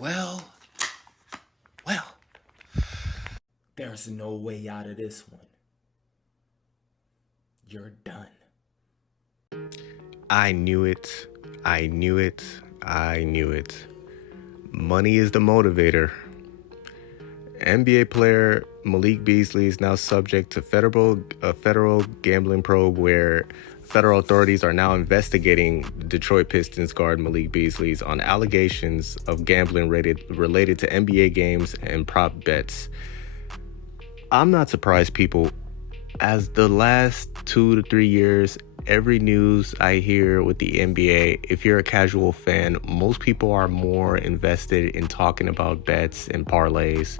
Well, there's no way out of this one. You're done. I knew it. Money is the motivator. NBA player Malik Beasley is now subject to a federal gambling probe where federal authorities are now investigating Detroit Pistons guard Malik Beasley on allegations of gambling related to NBA games and prop bets. I'm not surprised, people. As the last 2 to 3 years, every news I hear with the NBA, if you're a casual fan, most people are more invested in talking about bets and parlays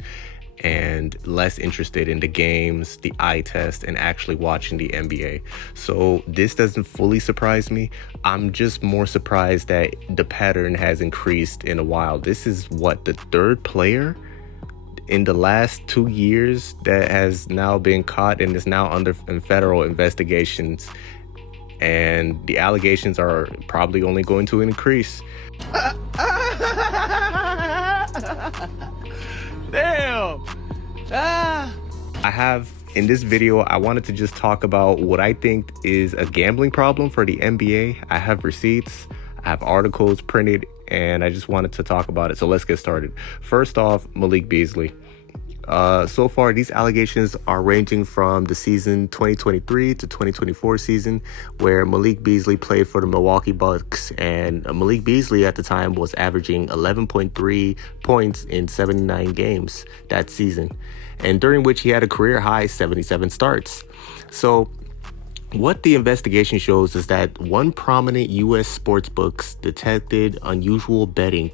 and less interested in the games, the eye test, and actually watching the NBA. So this doesn't fully surprise me. I'm just more surprised that the pattern has increased in a while. This is the third player in the last 2 years that has now been caught and is now under federal investigations. And the allegations are probably only going to increase. Damn. In this video, I wanted to just talk about what I think is a gambling problem for the NBA. I have receipts, I have articles printed, and I just wanted to talk about it. So let's get started. First off, Malik Beasley. So far, these allegations are ranging from the season 2023 to 2024 season, where Malik Beasley played for the Milwaukee Bucks, and Malik Beasley at the time was averaging 11.3 points in 79 games that season, and during which he had a career high 77 starts. So what the investigation shows is that one prominent U.S. sportsbooks detected unusual betting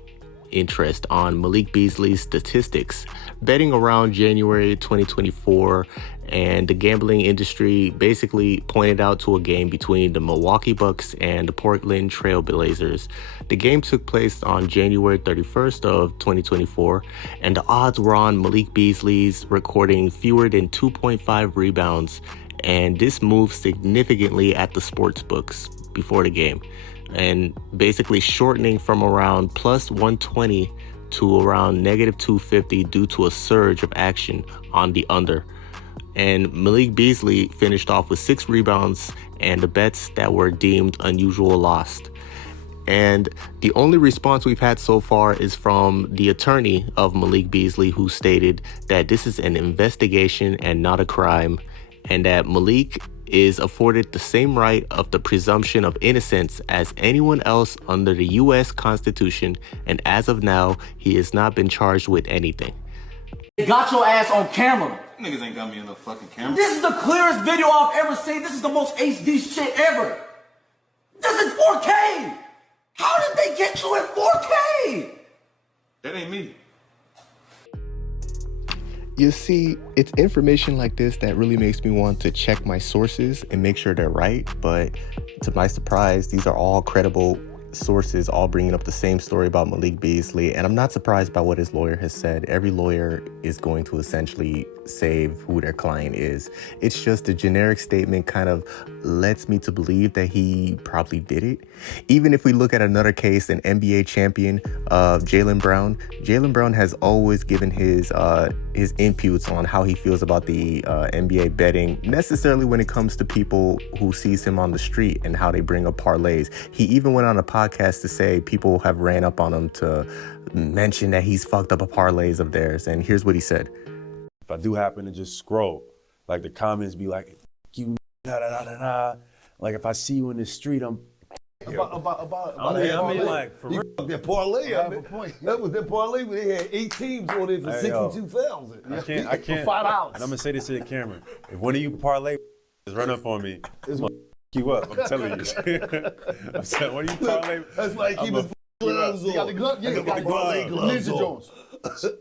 interest on Malik Beasley's statistics, betting around January 2024, and the gambling industry basically pointed out to a game between the Milwaukee Bucks and the Portland Trail Blazers. The game took place on January 31st of 2024, and the odds were on Malik Beasley's recording fewer than 2.5 rebounds, and this moved significantly at the sports books before the game, and basically shortening from around plus 120 to around negative 250 due to a surge of action on the under. And Malik Beasley finished off with 6 rebounds, and the bets that were deemed unusual lost. And the only response we've had so far is from the attorney of Malik Beasley, who stated that this is an investigation and not a crime, and that Malik is afforded the same right of the presumption of innocence as anyone else under the U.S. Constitution, and as of now, he has not been charged with anything. Got your ass on camera. Niggas ain't got me on no fucking camera. This is the clearest video I've ever seen. This is the most HD shit ever. This is 4K. How did they get you in 4K? That ain't me. You see, it's information like this that really makes me want to check my sources and make sure they're right. But to my surprise, these are all credible sources, all bringing up the same story about Malik Beasley. And I'm not surprised by what his lawyer has said. Every lawyer is going to essentially say who their client is. It's just a generic statement kind of lets me to believe that he probably did it. Even if we look at another case, an NBA champion, Jaylen Brown. Jaylen Brown has always given his inputs on how he feels about the NBA betting, necessarily when it comes to people who sees him on the street and how they bring up parlays. He even went on a podcast to say people have ran up on him to mention that he's fucked up a parlays of theirs. And here's what he said. If I do happen to just scroll, like the comments be like, you da da da da da. Like if I see you in the street, I'm like for real. That parlay, I mean, that was that parlay where they had 8 teams on it for 62,000. I can't. For $5. And I'm gonna say this to the camera. If one of you parlay just run up on me, I'm gonna you up. I'm telling you. I'm saying, what do you parlay? That's like keep his gloves on. You got the gloves? Yeah, you got the parlay gloves Ninja on. Jones.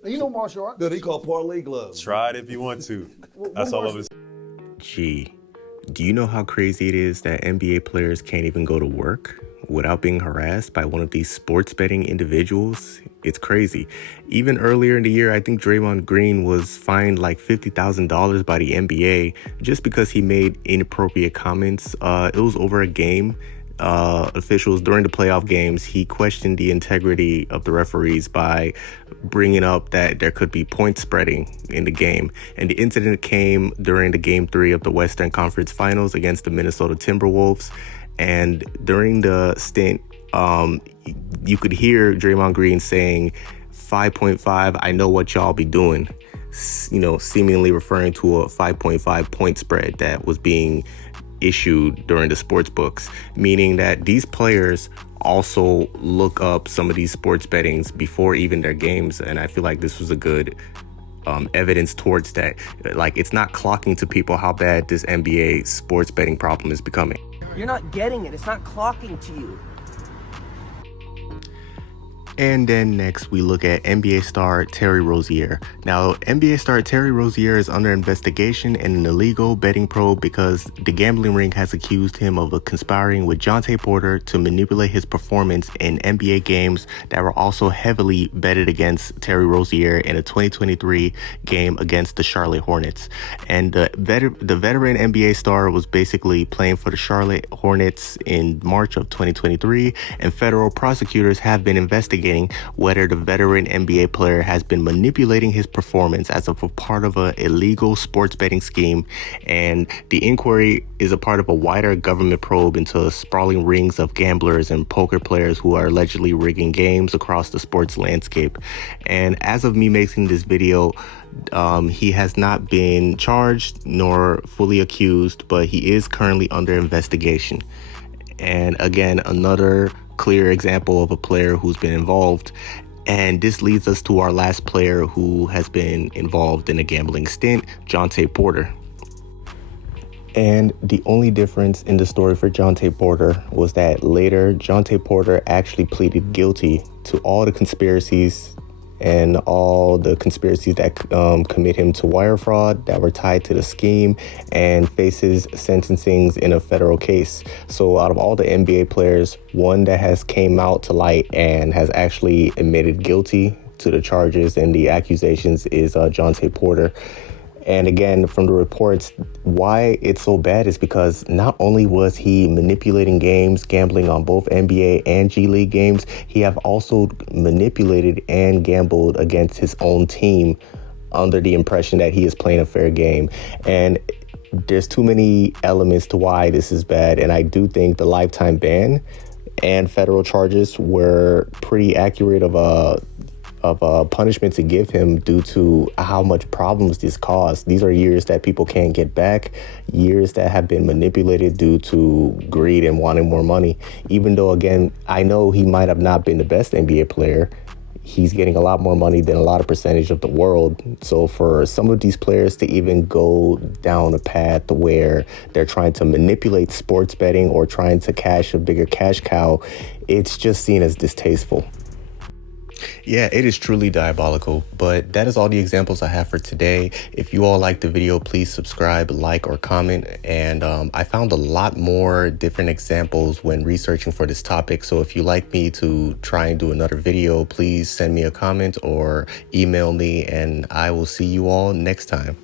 You know martial arts? No, they call parlay gloves. Try it if you want to. That's all of it. Gee, do you know how crazy it is that NBA players can't even go to work without being harassed by one of these sports betting individuals? It's crazy. Even earlier in the year, I think Draymond Green was fined like $50,000 by the NBA just because he made inappropriate comments. It was over a game. officials during the playoff games. He questioned the integrity of the referees by bringing up that there could be point spreading in the game. And the incident came during the Game 3 of the Western Conference Finals against the Minnesota Timberwolves. And during the stint, you could hear Draymond Green saying, 5.5, I know what y'all be doing. Seemingly referring to a 5.5 point spread that was being issued during the sports books, meaning that these players also look up some of these sports bettings before even their games. And I feel like this was a good evidence towards that. Like, it's not clocking to people how bad this NBA sports betting problem is becoming. You're not getting it. It's not clocking to you. And then next, we look at NBA star Terry Rozier. Now, NBA star Terry Rozier is under investigation in an illegal betting probe because the gambling ring has accused him of conspiring with Jontay Porter to manipulate his performance in NBA games that were also heavily betted against Terry Rozier in a 2023 game against the Charlotte Hornets. And the veteran NBA star was basically playing for the Charlotte Hornets in March of 2023, and federal prosecutors have been investigating whether the veteran NBA player has been manipulating his performance as a part of an illegal sports betting scheme. And the inquiry is a part of a wider government probe into sprawling rings of gamblers and poker players who are allegedly rigging games across the sports landscape. And as of me making this video, he has not been charged nor fully accused, but he is currently under investigation. And again, another clear example of a player who's been involved. And this leads us to our last player who has been involved in a gambling stint, Jontay Porter. And the only difference in the story for Jontay Porter was that later Jontay Porter actually pleaded guilty to all the conspiracies and all the conspiracies that commit him to wire fraud that were tied to the scheme, and faces sentencings in a federal case. So out of all the NBA players, one that has came out to light and has actually admitted guilty to the charges and the accusations is Jontay Porter. And again, from the reports, why it's so bad is because not only was he manipulating games, gambling on both NBA and G League games, he have also manipulated and gambled against his own team under the impression that he is playing a fair game. And there's too many elements to why this is bad. And I do think the lifetime ban and federal charges were pretty accurate of a punishment to give him due to how much problems this caused. These are years that people can't get back, years that have been manipulated due to greed and wanting more money. Even though, again, I know he might have not been the best NBA player, he's getting a lot more money than a lot of percentage of the world. So for some of these players to even go down a path where they're trying to manipulate sports betting or trying to cash a bigger cash cow, it's just seen as distasteful. Yeah, it is truly diabolical, but that is all the examples I have for today. If you all liked the video, please subscribe, like, or comment. And I found a lot more different examples when researching for this topic. So if you'd like me to try and do another video, please send me a comment or email me, and I will see you all next time.